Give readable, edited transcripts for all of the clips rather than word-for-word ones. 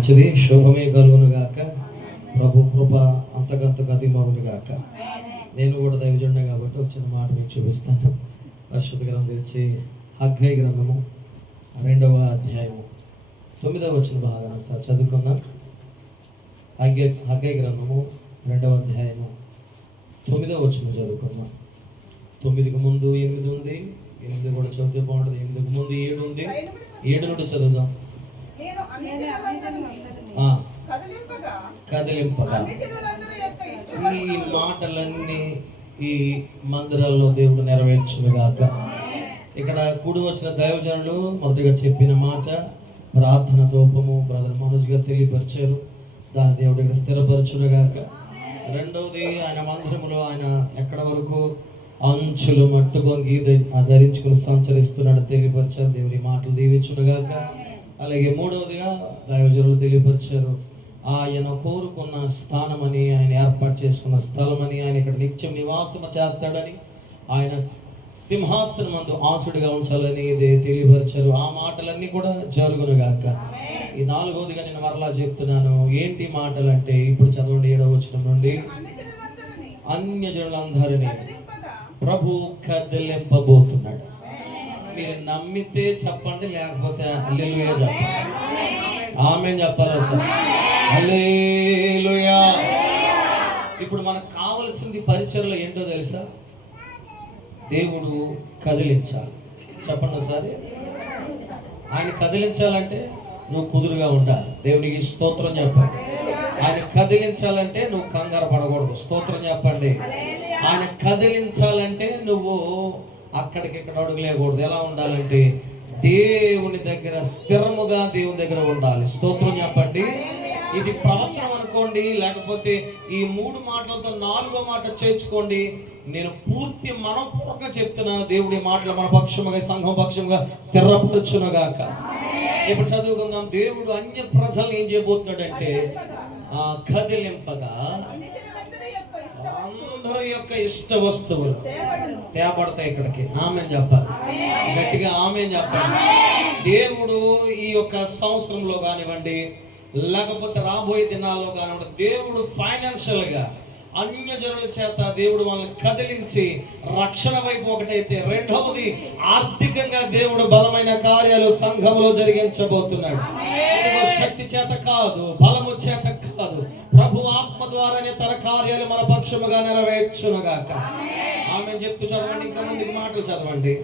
మంచిది, శుభమే కలుగును గాక. ప్రభు కృప అంతకంతకు అధిమగును గాక. నేను కూడా దైవజుడినే కాబట్టి ఒక చిన్న మాట మీకు చూపిస్తాను. పరిశుద్ధ గ్రంథం తెచ్చి హగ్గై గ్రంథము 2వ అధ్యాయము 9వ వచన భాగం సార్ చదువుకుందాం. హగ్గై గ్రంథము 2వ అధ్యాయము 9వ వచనం చదువుకుందాం. 9కి ముందు 8 ఉంది, 8 కూడా చదివితే బాగుంటుంది. 8కి ముందు 7 ఉంది, 7 నుండి చదువుదాం. కదిలింపగా ఈ మాటలన్నీ ఈ మందిరాల్లో దేవుడు నెరవేర్చునుగాక. ఇక్కడ కూడి వచ్చిన దైవజనులు మొదటిగా చెప్పిన మాట ప్రార్థన రూపము బ్రదర్ మనోజ్ గారు తెలియపరిచారు. దాని దేవుడు ఇక్కడ స్థిరపరచునుగాక. రెండవది ఆయన మందిరములో ఆయన ఎక్కడ వరకు అంచులు మట్టుకొంగి ధరించుకుని సంచరిస్తున్నాడు తెలియపరిచారు. దేవుడి మాటలు దీవించునుగాక. అలాగే మూడవదిగా దైవజనులు తెలియపరిచారు, ఆయన కోరుకున్న స్థానమని, ఆయన ఏర్పాటు చేసుకున్న స్థలమని, ఆయన ఇక్కడ నిత్యం నివాసం చేస్తాడని, ఆయన సింహాసనం మందు ఆసుడిగా ఉంచాలని తెలియపరిచారు. ఆ మాటలన్నీ కూడా జరుగునుగాక. ఈ 4వదిగా నేను మరలా చెప్తున్నాను. ఏంటి మాటలు అంటే ఇప్పుడు చదవండి 7వ వచనం నుండి. అన్యజనులందరినీ ప్రభు కదిలింపబోతున్నాడు. మీరు నమ్మితే చెప్పండి, లేకపోతే హల్లెలూయా చెప్పండి. ఆమేన్ చెప్పాలా సార్? హల్లెలూయా. ఇప్పుడు మనకు కావలసింది పరిచర్యలో ఏంటో తెలుసా? దేవుడు కదిలించాలి. చెప్పండి సార్. ఆయన కదిలించాలంటే నువ్వు కుదురుగా ఉండాలి. దేవునికి స్తోత్రం చెప్పండి. ఆయన కదిలించాలంటే నువ్వు కంగారు పడకూడదు. స్తోత్రం చెప్పండి. ఆయన కదిలించాలంటే నువ్వు అక్కడికిక్కడ అడుగులేకూడదు. ఎలా ఉండాలంటే దేవుని దగ్గర స్థిరముగా దేవుని దగ్గర ఉండాలి. స్తోత్రం చెప్పండి. ఇది ప్రవచనం అనుకోండి, లేకపోతే ఈ 3 మాటలతో 4వ మాట చేర్చుకోండి. నేను పూర్తి మనపూర్వకంగా చెప్తున్నాను. దేవుడి మాటలు మన పక్షముగా, సంఘం పక్షముగా స్థిరపరచునుగాక. ఇప్పుడు చదువుకుందాం. దేవుడు అన్య ప్రజలను ఏం చేయబోతున్నాడంటే కదిలింపగా అందరి యొక్క ఇష్ట వస్తువులు తేపడతాయి ఇక్కడికి. ఆమేన్ చెప్పాలి. గట్టిగా ఆమేన్ చెప్పాలి. దేవుడు ఈ యొక్క సంవత్సరంలో కానివ్వండి, లేకపోతే రాబోయే దినాల్లో కానివ్వండి, దేవుడు ఫైనాన్షియల్ గా అన్యజనుల చేత దేవుడు వాళ్ళని కదిలించి రక్షణ వైపు ఒకటైతే, రెండవది ఆర్థికంగా దేవుడు బలమైన కార్యాలు సంఘంలో జరిగించబోతున్నాడు. శక్తి చేత కాదు, బలము చేత కాదు, ప్రభు ఆత్మ ద్వారానే తన కార్యాలు మన పక్షముగా నెరవేర్చునుగాక. ఆమె చెప్తూ చదవండి. ఇంకా ముందుకు మాటలు చదవండి.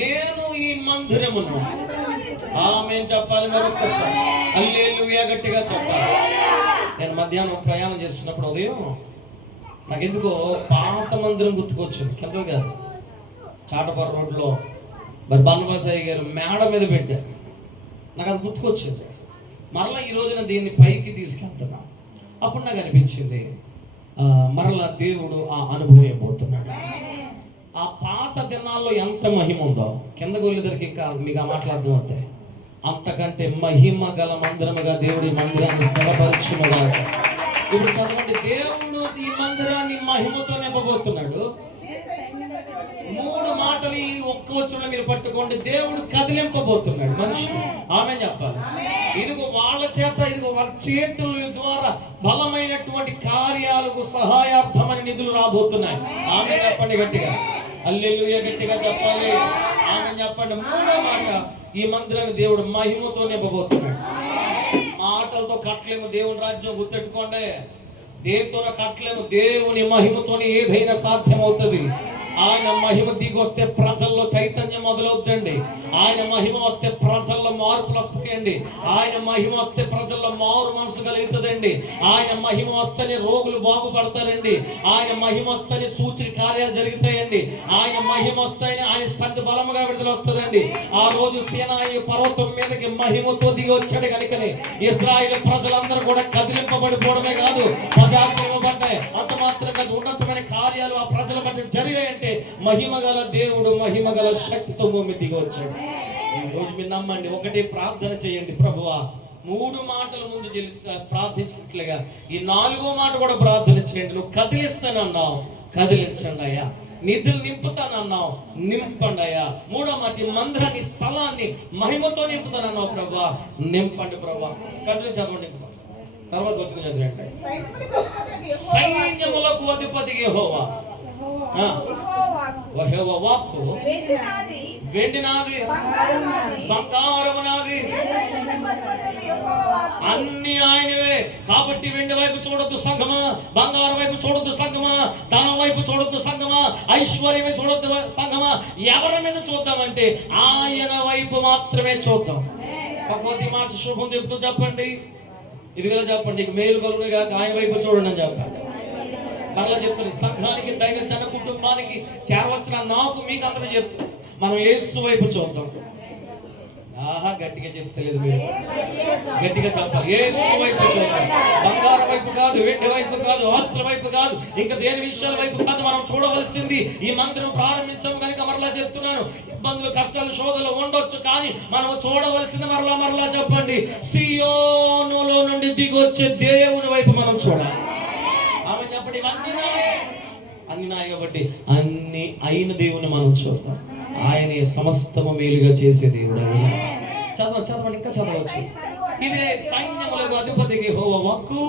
నేను ఈ మందిరమును. ఆమె చెప్పాలి మరొకసారి. హల్లెలూయా గట్టిగా చెప్పాలి. నేను మధ్యాహ్నం ప్రయాణం చేస్తున్నప్పుడు ఉదయం నాకెందుకో పాత మందిరం గుర్తుకొచ్చింది. కింద కాదు, చాటపర్ర రోడ్లో మరి బన్నబాసాయి గారు మేడ మీద పెట్టారు. నాకు అది గుర్తుకొచ్చింది. మరలా ఈ రోజున దీన్ని పైకి తీసుకెళ్తున్నా. అప్పుడు నాకు అనిపించింది మరలా దేవుడు ఆ అనుభవం అయిపోతున్నాడు. ఆ పాత దినాల్లో ఎంత మహిమ ఉందో కిందకు వెళ్ళేదరికి ఇంకా మీకు ఆ మాటలు అవుతాయి. అంతకంటే మహిమ గల మందిరముగా దేవుడి మందిరాన్ని స్థిరపరచునుగాక. ఇప్పుడు చదవండి. దేవుడు ఈ మందిరాన్ని మహిమతో నింపబోతున్నాడు. 3 మాటలు ఈ ఒక్క వచనంలో మీరు పట్టుకోండి. దేవుడు కదిలింపబోతున్నాడు మనిషి. ఆమేన్ చెప్పాలి. ఇదిగో వాళ్ళ చేత, ఇదిగో వాళ్ళ చేతుల ద్వారా బలమైనటువంటి కార్యాలకు సహాయార్థమైన నిధులు రాబోతున్నాయి. ఆమేన్ చెప్పండి గట్టిగా. హల్లెలూయా గట్టిగా చెప్పాలి. ఆమేన్ చెప్పండి. 3వ మాట, ఈ మందిరాన్ని దేవుడు మహిమతో నింపబోతున్నాడు. మాటలతో కట్టలేము దేవుని రాజ్యం. గుర్తెట్టుకోండి. దేనితో కట్టలేము. దేవుని మహిమతోనే ఏదైనా సాధ్యం అవుతుంది. ఆయన మహిమ దిగి వస్తే ప్రజల్లో చైతన్యం మొదలవుద్దండి. ఆయన మహిమ వస్తే ప్రజల్లో మార్పులు వస్తాయండి. ఆయన మహిమ వస్తే ప్రజల్లో మారు మనసు కలుగుతుందండి. ఆయన మహిమ వస్తేనే రోగులు బాగుపడతారండి. ఆయన మహిమ వస్తేనే సూచక కార్యాలు జరుగుతాయండి. ఆయన మహిమ వస్తేనే ఆయన సంధి బలముగా విడుదల వస్తుందండి. ఆ రోజు సీనాయి పర్వతం మీదకి మహిమతో దిగి వచ్చాడు కనుకనే ఇశ్రాయేలు ప్రజలందరూ కూడా కదిలింపబడిపోవడమే కాదు, పదార్థపడ్డాయి. అంత మాత్రమే ఉన్నతమైన కార్యాలు ఆ ప్రజల మధ్య జరిగాయంటే మహిమగల దేవుడు మహిమగల శక్తితో భూమి దిగి వచ్చాడు. ఈ రోజు మీరు నమ్మండి. ఒకటే ప్రార్థన చేయండి. ప్రభువా 3 మాటల ముందు ప్రార్థించినట్లుగా ఈ 4వ మాట కూడా ప్రార్థన చేయండి. నువ్వు కదిలిస్తానన్నావు, కదిలించండి అయ్యా. నిధులు నింపుతానన్నావు, నింపండి అయ్యా. 3వ మాట, ఈ మందిరాన్ని, స్థలాన్ని మహిమతో నింపుతానన్నావు ప్రభా, నింపండి ప్రభా. కంటిన్యూ చదవండి. తర్వాత వచ్చిన చదివండి. సైన్యములకు అధిపతి యెహోవా, యెహోవా వాక్కు వెండి నాది, బంగారము నాది, అన్ని ఆయనవే. కాబట్టి వెండి వైపు చూడొద్దు సంగమా, బంగారం వైపు చూడొద్దు సంగమా, ధనం వైపు చూడొద్దు సంగమా, ఐశ్వర్యమే చూడొద్దు సంగమా. ఎవరి మీద చూద్దామంటే ఆయన వైపు మాత్రమే చూద్దాం. ఒక మాట శుభం చెప్తూ చెప్పండి, ఇదిగో చెప్పండి, నీకు మేలు కలుగునుగా, ఆయన వైపు చూడండి అని చెప్పండి. మరలా చెప్తుంది, సంఘానికి, దైవ జన కుటుంబానికి చేరవచ్చిన నాకు, మీకు అందరూ చెప్తుంది, మనం యేసు వైపు చూద్దాం. ఆహా, గట్టిగా చెప్తలేదు మీరు, గట్టిగా చెప్పాలి. యేసు వైపు చూద్దాం. బంగారం వైపు కాదు, వెండి వైపు కాదు, ఆస్తుల వైపు కాదు, ఇంకా దేని విషయాల వైపు కాదు. మనం చూడవలసింది, ఈ మందిరం ప్రారంభించాము కనుక మరలా చెప్తున్నాను, ఇబ్బందులు, కష్టాలు, శోధనలు ఉండొచ్చు, కానీ మనం చూడవలసింది మరలా చెప్పండి, సియోనులో నుండి దిగొచ్చే దేవుని వైపు మనం చూడాలి. ఆమె చెప్పండి, అన్ని నాయ కాబట్టి అన్ని అయిన దేవుని మనం చూద్దాం. ఆయనే సమస్తము మేలుగా చేసే దేవుడు. చదవండి, ఇంకా చదవచ్చు. ఇదే సైన్యములకు అధిపతికి యెహోవా వాక్కు.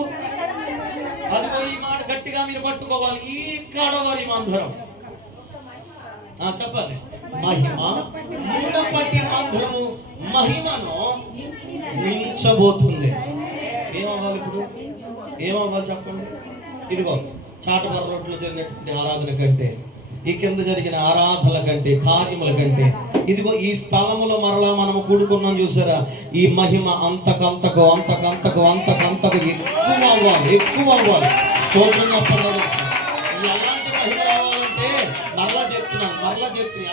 అదిగో ఈ మాట గట్టిగా మీరు పట్టుకోవాలి. ఈ కడవరి మందిరం చెప్పాలి, మహిమ, మునుపటి మందిరము మహిమను మించబోతుంది. ఏమవ్వాలి ఇప్పుడు? ఏమవ్వాలి చెప్పండి. ఇదిగో చాటబర్ర రోడ్లో జరిగినటువంటి ఆరాధన కంటే, ఈ కింద జరిగిన ఆరాధనల కంటే, కార్యముల కంటే, ఇదిగో ఈ స్థలములో మరలా మనము కూడుకున్నాం చూసారా, ఈ మహిమ అంతకంతకు ఎక్కువ అవ్వాలి. స్తోత్రం చెప్పండి. ఎలాంటి మహిమ రావాలంటే, మరలా చెప్తున్నాను,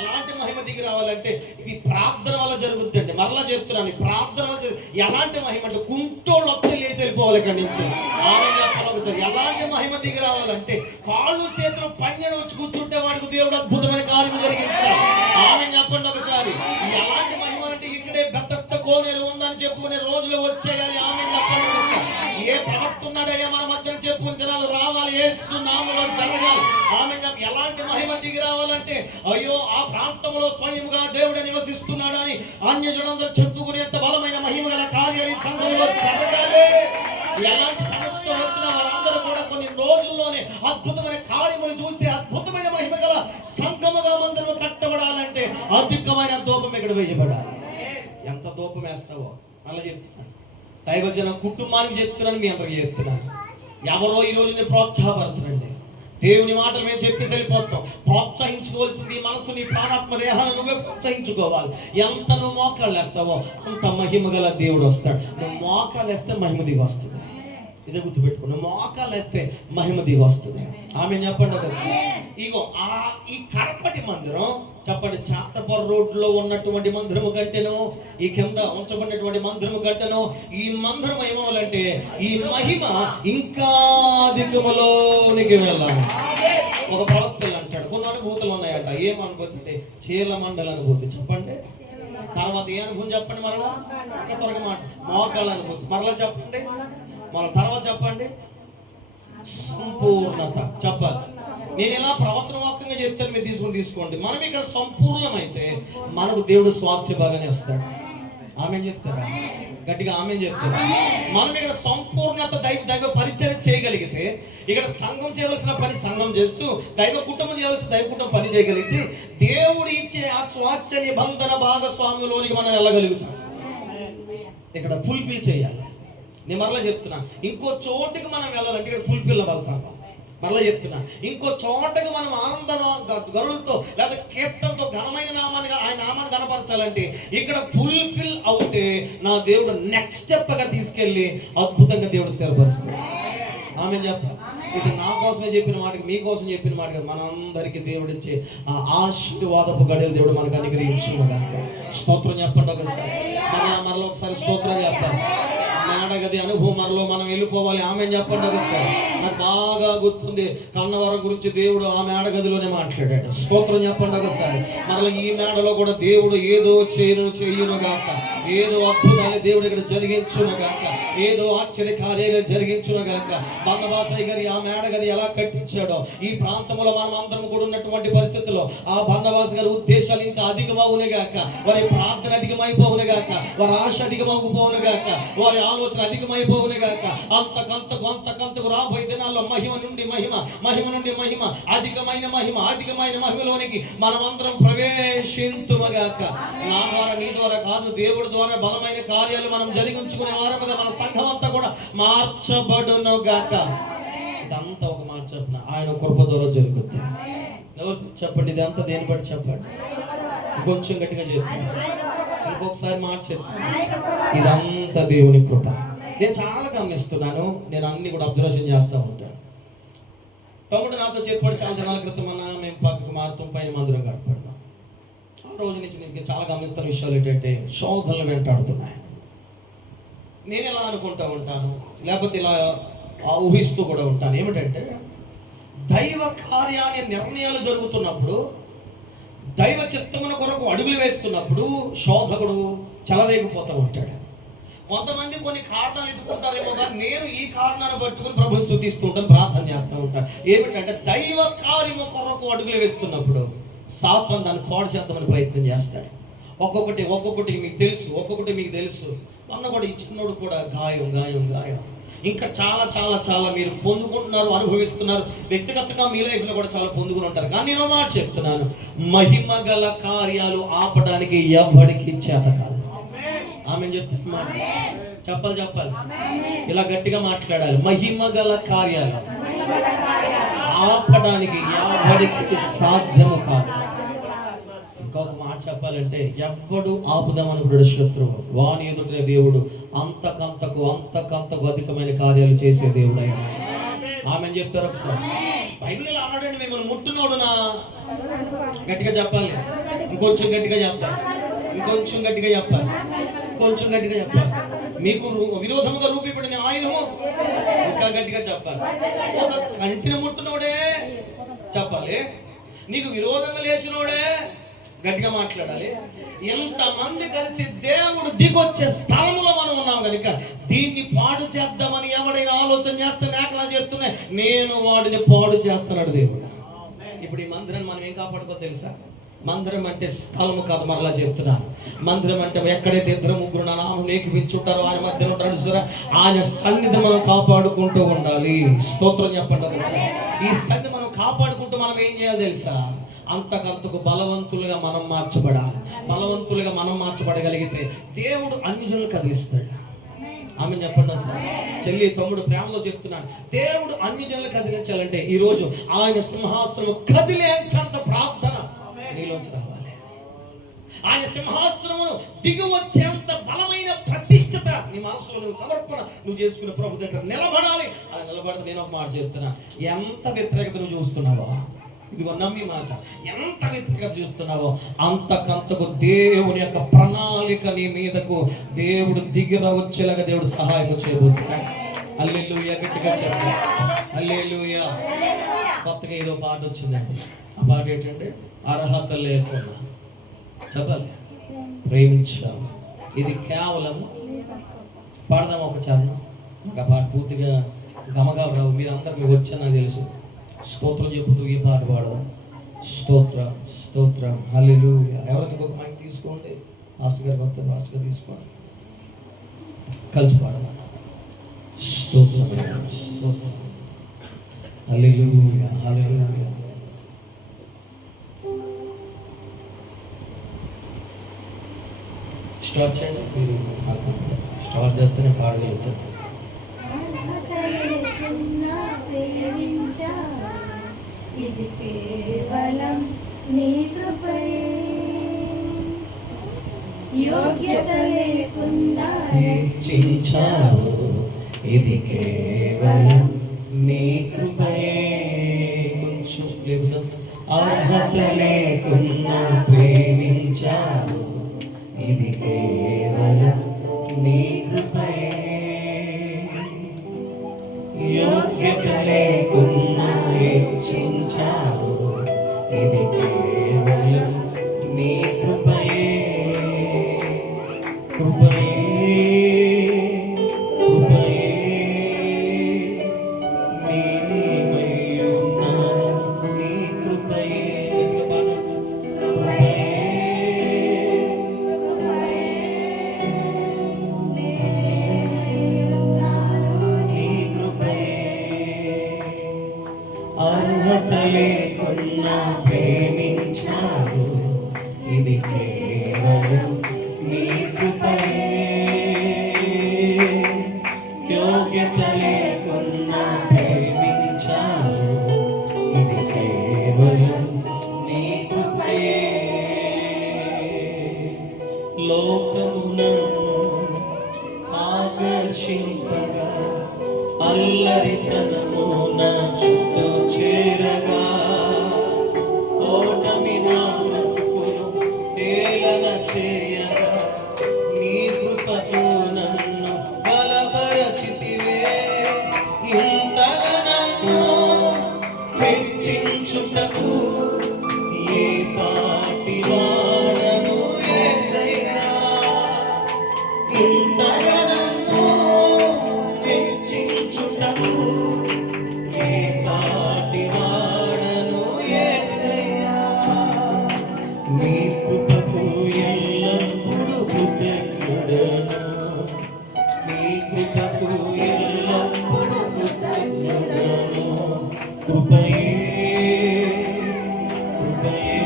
ఎలాంటి మహిమ దిగి రావాలంటే ఇది ప్రార్థన వల్ల జరుగుద్ది అండి. మరలా చెప్తున్నాను, ప్రార్థన వల్ల ఎలాంటి మహిమ అంటే కుంటోళ్ళు వస్తే లేచి వెళ్ళిపోవాలి ఇక్కడి నుంచి. ఆమె చెప్పాలి ఒకసారి, ఎలాంటి మహిమ దిగి రావాలంటే కాళ్ళు చేతులు పైన వచ్చి కూర్చుంటే వాడికి దేవుడు అద్భుతమైన కార్యం జరిగించాలి. ఆమె చెప్పండి ఒకసారి, ఎలాంటి మహిమ అంటే ఇక్కడే బెత్తస్త కోనేరు ఉందని చెప్పుకునే రోజులు వచ్చేయాలి. ఆమె చెప్పండి ఒకసారి, ఏ ప్రవక్త ఉన్నాడయ్యా మన మధ్యన చెప్పుకునే దినాలు రావాలి, యేసు నామములో జరగాలి. ఆమె ఎలాంటి మహిమ దిగి రావాలంటే, అయ్యో ఆ ప్రాంతంలో స్వయంగా దేవుడు నివసిస్తున్నాడు అని అన్యజనులందరూ చెప్పుకునేంత బలమైన మహిమ గల కార్యాలు ఈ సంఘంలో జరగాలి. ఎలాంటి సమస్య వచ్చినా వారందరూ కూడా కొన్ని రోజుల్లోనే అద్భుతమైన కార్యములు చూసి అద్భుతమైన మహిమ గల సంఘముగా మందిరము కట్టబడాలంటే అధికమైన ధూపం ఇక్కడ వేయబడాలి. ఎంత ధూపం వేస్తావో మళ్ళీ చెప్తున్నాను, దైవజన కుటుంబానికి చెప్తున్నాను, మీ అందరికి చెప్తున్నాను. ఎవరో ఈ రోజుని ప్రోత్సాహపరచండి. దేవుని మాటలు మేము చెప్పేసి వెళ్ళిపోతాం. ప్రోత్సహించుకోవాల్సింది మనసు, నీ ప్రాణాత్మ దేహాన్ని నువ్వే ప్రోత్సహించుకోవాలి. ఎంత నువ్వు మోకాళ్ళు వేస్తావో అంత మహిమ గల దేవుడు వస్తాడు. నువ్వు మోకాళ్ళు వేస్తే మహిమ దిగి వస్తుంది. ఇదే గుర్తుపెట్టుకో, నువ్వు మోకాళ్ళు వేస్తే మహిమ దిగి వస్తుంది. ఆమె చెప్పండి ఒకసారి. ఇగో ఈ కడపటి మందిరం చెప్పండి, చాతపర రోడ్లో ఉన్నటువంటి మందిరము కంటేను, ఈ కింద ఉంచబడినటువంటి మందిరము కంటేను ఈ మందిరం ఏమవ్వాలంటే ఈ మహిమ ఇంకా అధికములోనికి వెళ్ళాలి. ఒక ప్రవక్తలు అంటాడు, కొన్ని అనుభూతులు ఉన్నాయంట. ఏం అనుభూతి అంటే చీల మండల అనుభూతి. చెప్పండి తర్వాత ఏ అనుభూతి చెప్పండి. మరలా త్వరగా మాట, మోకాళ్ళ అనుభూతి. మరలా చెప్పండి, మరలా తర్వాత చెప్పండి, సంపూర్ణత. చెప్పాలి. నేను ఇలా ప్రవచన వాక్యంగా చెప్తాను, మీరు తీసుకోండి. మనం ఇక్కడ సంపూర్ణమైతే మనకు దేవుడు స్వాస్థ్య భాగాన్ని వస్తాడు. ఆమె చెప్తారా? గట్టిగా ఆమె చెప్తారా? మనం ఇక్కడ సంపూర్ణత దైవ పరిచయం చేయగలిగితే, ఇక్కడ సంఘం చేయవలసిన పని సంఘం చేస్తూ, దైవ కుటుంబం చేయవలసిన దైవ కుటుంబం పని చేయగలిగితే దేవుడు ఇచ్చే ఆ స్వాస్థ్య నిబంధన భాగస్వామ్యంలోనికి మనం వెళ్ళగలుగుతాం. ఇక్కడ ఫుల్ఫిల్ చేయాలి. నేను మరలా చెప్తున్నా, ఇంకో చోటుకి మనం వెళ్ళాలంటే ఇక్కడ ఫుల్ఫిల్ అవ్వాలి సంఘం. మరలా చెప్తున్నా, ఇంకో చోటకి మనం ఆనంద గరులతో లేదా కీర్తనతో ఘనమైన నామాన్ని, ఆయన నామాన్ని కనపరచాలంటే ఇక్కడ ఫుల్ఫిల్ అవుతే నా దేవుడు నెక్స్ట్ స్టెప్ అక్కడ తీసుకెళ్ళి అద్భుతంగా దేవుడు స్థిరపరుస్తుంది. ఆమె చెప్పాలి. ఇది నా కోసమే చెప్పిన మాటకి, మీకోసం చెప్పిన మాట కదా. మనందరికీ దేవుడిచ్చే ఆ ఆశీర్వాదపు గడియలు దేవుడు మనకు అనుగ్రహించుగాక. స్తోత్రం చెప్పండి ఒకసారి. మరలా ఒకసారి స్తోత్రం చెప్పాలి. మేడ మేడగది అనుభవం మనం వెళ్ళిపోవాలి. ఆమె చెప్పండి ఒకసారి. నాకు బాగా గుర్తుంది, కన్నవరం గురించి దేవుడు ఆ మేడగదిలోనే మాట్లాడాడు. స్తోత్రం చెప్పండి ఒకసారి. మరలా ఈ మేడలో కూడా దేవుడు ఏదో చేయును గాక, ఏదో అద్భుతాలు దేవుడు ఇక్కడ జరిగించును గాక, ఏదో ఆశ్చర్య కార్యాలు జరిగించును గాక. బన్నబాసయ్య గారి ఆ మేడగది ఎలా కట్టించాడో ఈ ప్రాంతంలో మనం అందరం కూడా ఉన్నటువంటి పరిస్థితుల్లో ఆ బన్నబాస గారి ఉద్దేశాలు ఇంకా అధికమవును గాక, వారి ప్రార్థన అధికమైపోవును గాక, వారి ఆశ అధికమైపోవును గాక, వారి ఆలోచన అధికమైపోవును గాక. అంతకంతకు రాబోయే దినాల్లో మహిమ నుండి మహిమ అధికమైన మహిమలోనికి మనమందరం ప్రవేశింతుమగాక. నా ద్వారా నీ ద్వారా కాదు, దేవుడి ద్వారా బలమైన కార్యాలు మనం జరిగించుకునే వారముగా మన సంఘం అంతా కూడా మార్చబడును గాక. ఇదంతా ఒక మాట చెప్పిన ఆయన కృప ద్వారా జరుగుద్ది. ఎవరు చెప్పండి, ఇది అంతా దేని బట్టి చెప్పండి. ఇంకొంచెం గట్టిగా చెప్తాను, ఇంకొకసారి మాట చెప్తాను. ఇదంతా దేవుని కృప. నేను చాలా గమనిస్తున్నాను, నేను అన్ని కూడా అబ్జర్వేషన్ చేస్తూ ఉంటాను. తమ్ముడు నాతో చెప్పాడు చాలా దినాల క్రితం, మేము పక్కకు మారుతాం, పైన మందిరం గడపడదాం. ఆ రోజు నుంచి నేను చాలా గమనిస్తున్న విషయాలు ఏంటంటే శోధనలు వెంటాడుతున్నాయి. నేను ఎలా అనుకుంటూ ఉంటాను, లేకపోతే ఇలా ఊహిస్తూ కూడా ఉంటాను. ఏమిటంటే దైవ కార్యాన్ని నిర్ణయాలు జరుగుతున్నప్పుడు, దైవ చిత్తమున కొరకు అడుగులు వేస్తున్నప్పుడు శోధకుడు చెలరేగిపోతూ ఉంటాడు. కొంతమంది కొన్ని కారణాలు ఎదుర్కొంటారేమో, కానీ నేను ఈ కారణాన్ని పట్టుకుని ప్రభుని స్తుతిస్తూ ఉంటాను, ప్రార్థన చేస్తూ ఉంటాను. ఏమిటంటే దైవ కార్యము కొరకు అడుగులు వేస్తున్నప్పుడు సాతాను దాన్ని పాడు చేద్దామని ప్రయత్నం చేస్తాడు. ఒక్కొక్కటి మీకు తెలుసు. మొన్న కూడా ఈ చిన్నోడు కూడా గాయం ఇంకా చాలా మీరు పొందుకుంటున్నారు, అనుభవిస్తున్నారు. వ్యక్తిగతంగా మీ లైఫ్లో కూడా చాలా పొందుకుని ఉంటారు. కానీ నేను మాట చెప్తున్నాను, మహిమ గల కార్యాలు ఆపడానికి ఎవరికి చేత కాదు. ఆమె చెప్తాను మాట చెప్పాలి, ఇలా గట్టిగా మాట్లాడాలి. మహిమ గల కార్యాలు ఆపడానికి ఎవరికి సాధ్యము కాదు. ఇంకొక మాట చెప్పాలంటే, ఎవ్వడు ఆపుదామనుకున్నాడు శత్రువు, వాని ఎదుట దేవుడు అంతకంతకు అధికమైన కార్యాలు చేసే దేవుడు ఆయన. ఆమె చెప్తారు ఒకసారి. బైబిల్ అన్నాడండి, మిమ్మల్ని ముట్టునోడు నా గట్టిగా చెప్పాలి, ఇంకొంచెం గట్టిగా చెప్పాలి. మీకు విరోధముగా రూపీపడిన ఆయుధము ఇంకా గట్టిగా చెప్పాలి. ఒక కంటిని ముట్టునోడే చెప్పాలి, నీకు విరోధంగా లేచినోడే గట్టిగా మాట్లాడాలి. ఎంతమంది కలిసి దేవుడు దిగొచ్చే స్థలంలో మనం ఉన్నాం కనుక దీన్ని పాడు చేద్దామని ఎవడైనా ఆలోచన చేస్తే నాకలా చెప్తున్నా, నేను వాడిని పాడు చేస్తున్నాడు దేవుడు. ఇప్పుడు ఈ మందిరాన్ని మనం ఏం కాపాడుకో తెలుసా? మందిరం అంటే స్థలము కాదు, మరలా చెప్తున్నాను. మందిరం అంటే ఎక్కడైతే 2-3 నా నామం ఏకీపించుంటారో ఆయన మధ్యలో ఉంటాడు చూసారా, ఆయన సన్నిధి మనం కాపాడుకుంటూ ఉండాలి. స్తోత్రం చెప్పండి ఒకసారి. ఈ సన్నిధి మనం కాపాడుకుంటూ మనం ఏం చేయాలి తెలుసా? అంతకంతకు బలవంతులుగా మనం మార్చబడగలిగితే దేవుడు అన్ని జనులు కదిలిస్తాడు. ఆమె చెప్పండి సార్. చెల్లి తమ్ముడు ప్రేమలో చెప్తున్నాను, దేవుడు అన్ని జనులు కదిలించాలంటే ఈరోజు ఆయన సింహాసనం కదిలేంత ప్రార్థన నీలోంచి రావాలి. ఆయన సింహాసనమును దిగి వచ్చేంత బలమైన ప్రతిష్టత నీ మనసులో నువ్వు సమర్పణ నువ్వు చేసుకునే ప్రభు దగ్గర నిలబడాలి. అలా నిలబడితే నేను ఒక మాట చెప్తున్నా, ఎంత వ్యతిరేకత నువ్వు చూస్తున్నావో, ఇదిగో నమ్మి మాట, ఎంత వ్యతిరేకత చూస్తున్నావో అంతకంతకు దేవుని యొక్క ప్రణాళిక నీ మీదకు దేవుడు దిగిర వచ్చేలాగా దేవుడు సహాయం చేయబోతున్నాడు. హల్లెలూయా, గట్టిగా చెప్పండి హల్లెలూయా. కొత్తగా ఏదో పాట వచ్చిందండి. ఆ పాట ఏంటంటే, అర్హత లేకుండా చెప్పాలి ప్రేమించాము. ఇది కేవలం పాడదాం ఒక చరణం. నాకు ఆ పాట పూర్తిగా గమగా రావు, మీరు అందరు మీకు వచ్చా నాకు తెలుసు. స్తోత్రం చెప్పుతూ ఈ పాట పాడదాం. స్తోత్రం హల్లెలూయా. ఎవరికి ఒక మైక్ తీసుకోండి, మాస్టర్ గారికి వస్తే మాస్టర్ గారు తీసుకోండి, కలిసి పాడదాం. స్తోత్రం హల్లెలూయా హల్లెలూయా. స్టార్ట్ చేయండి, స్టార్ట్ చేస్తేనే పాడగలుగుతాను. ఇది కేవలం నీ కృపయే, యోగ్యత లేకుండా హెచ్చించావు. ఇది కేవలం నీ కృపయే. కొంచెం లేవుదాం. అర్హత లేకుండా ప్రేమించావు. ఇది కేవలం నీ కృపయే. ప్రేమించావు, ఇది కేవలం నీ కృపయే, కృపయే, కృపయే. నేనేమయ్యున్నాను నీ కృపయే. అర్హత లేకున్నా ప్రేమించావు, ఇది కేవలం నీ కృపయే. యోగ్యత లేకున్నా ప్రేమించావు, ఇది కేవలం నీ కృపయే. లోకము నన్ను ఆకర్షింపగా, అల్లరితనము నా చుట్టూ చేరగా, ఓటమి నా బ్రతుకును ఏలన చేయగా, నీ కృపతో నన్ను బలపరచితివే. ఇంతగా నన్ను హెచ్చించుటకు ఏ పాటి వాడను యేసయ్యా. ఇంతగా నన్ను హెచ్చించుటకు ఏ పాటి వాడను యేసయ్యా. నీ కృపకు ఎల్లప్పుడూ కృతజ్ఞుడను, నీ కృపకు ఎల్లప్పుడూ కృతజ్ఞుడను. కృపయే, కృపయే,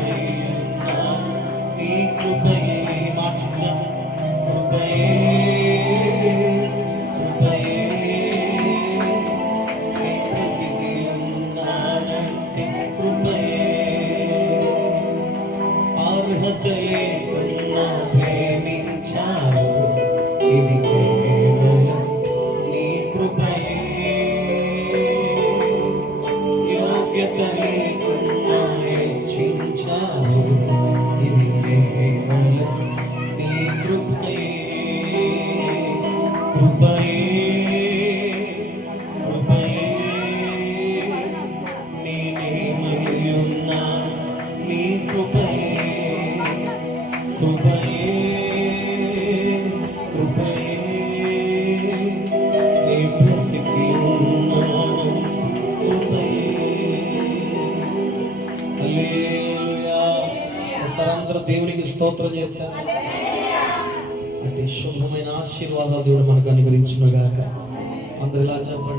నేనేమయ్యున్నాను నీ కృపయే. మార్చుదాం. కృపయే, కృపయే, నీ బ్రతికి ఉన్నానంటే కృపయే. అర్హత లేకున్నా ప్రేమించావు, ఇది కేవలం నీ కృపయే. యోగ్యత లేకున్నా హెచ్చించావు, ఇది కేవలం నీ కృపయే. కృపయే, కృపయే, నేనేమయ్యున్నాను నీ కృపయే. కృపయే, కృపయే, నీ బ్రతికి ఉన్నాను కృపయే. హల్లెలూయా. ఒకసారి అందరూ దేవునికి స్తోత్రం చెప్తారు. అంటే శుభమైన ఆశీర్వాదాలు దేవుడు మనకు అనుగ్రహించును గాక. అందరూ ఇలా చెప్పండి.